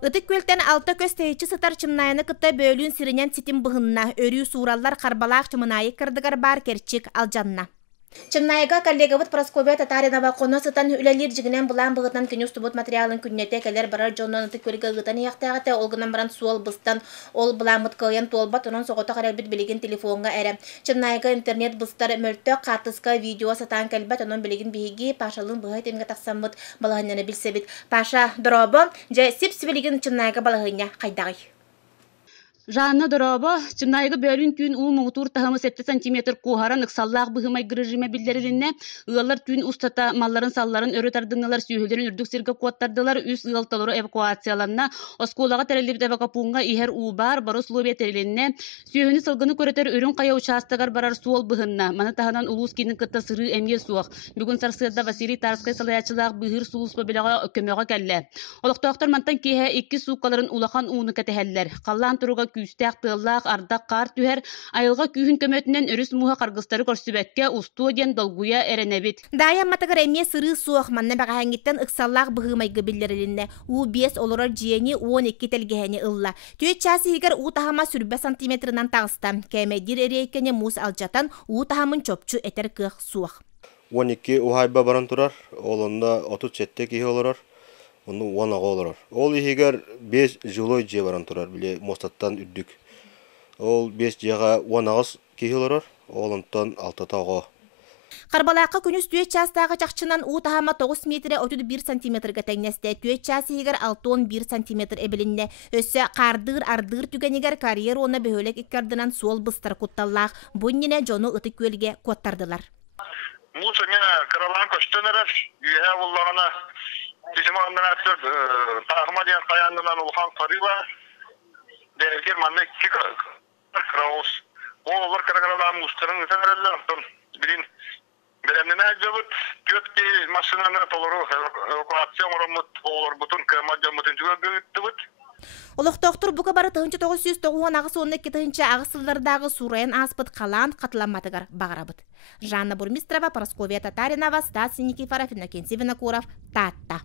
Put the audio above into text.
Ытык көлтен алты көстейчі сытар чымнайыны кытта бөлін сиренен ситин бұғынна, өрі сураллар қарбалақ чымынайы кырдыгар бар керчик алжанна. Чымнайга коллегавыт Прасковья Татаринова қоны сытан үлелер жігінен бұлан бұғытан күнес тұбыт материалын күннете кәлер барар жонын ытык көлгі ғытаны яқтағыты олғынан баран суол бұстан ол бұлан мұткылыян толбат онын соғыта қарабіт білеген телефонға әрі. Чымнайга интернет бұстар мөлті қатысқа видео сатан кәлбәт онын білеген бейге пашалың бұғай темге тақсамыт балағынаны білсебет. Паша дұрабы жа сепс білеген Чымнайга балағыня қайдағай. Жанна дороба, чымнайгы бөлүн түйін у мұғытур тахымы 7 сантиметр кухаран ықсаллақ бұғымай грыжиме білдерілінне, ұғалар түйін устата малларын салларын өрі тардыңалар сүйілдерін үрдік сиргі қуаттардылар үс ұғалталары эвакуацияларына, осколаға тәрелерді эвакапуынға ихер убар, бары слобия тәрелінне, сүйіні сылғыны көретер өрін қая участығар барар суол бұғынна, маны тағынан улус кейінің кытта сыры әмге суақ. Бүгін сарсыйда Василий Тарскай салаячылақ бұғыр суылыс бөбіліға көмеға кәлі. Олықтақтар мантан кейе 2 суқаларын улақан уыны кәтәхәлләр. Қаллан тұруға күстәк тыллақ ардақ қар түһәр айылға күйін көмөтінен өріс мұға қарғыстары көрсібәкке устуден долгуя әренебет. Дая матагар әме сыры суақ манна бағағангеттен ықсаллақ бұғымайғы білдерілінне. У 5 олырар жиені 12 телгені ылла. Түйет часы егер у тахама сүрбе сантиметрынан тағыстам. Кәмедир әрейкені мұз алжатан у тахамын чопчу әтер кық суақ. 12 ухайба баран тұрар, олында 37 кейі олырар. Onu 10 olur. Ol ihgar 5 жылой же баран турар биле мостаттан үрдүк. Ол 5 жага 10 агыс кей olur. Олонтон 6 тагы. Карбалакка күнүс түйет частагы жакчынан у тахама 9 метре 31 сантиметрге теңнесте. Түйет часы егер 6-11 сантиметр эбилинне. Өссө кардыр ардыр түгенегер карьер оны бөхөлек иккардынан суол быстар кутталлах. Буннине жону ытык көлге коттардылар. Муса мена каралан көштөнөрөс, үйе буллагына Тисимандан әттір тағыма дейін қаянынан ұлған қарыла дәргер манна краус. Ол олар қарағаладан мұстырын үтен әрелер. Білін білемнен әжебіт көтке машинаны толыру эвакуация орамыт олар бұтын кәмәден мұтын жүге гөйітті бұт. Олықтоқтыр бұқа бары 1990 ағысы 12 ағысылардағы сурайын аспыт қалан қатыламатығар бағарабыт. Жанна Бурмистрова, Прасковья Татаринова, Стас Никифоров, Иннокентий Винокуров, Татта.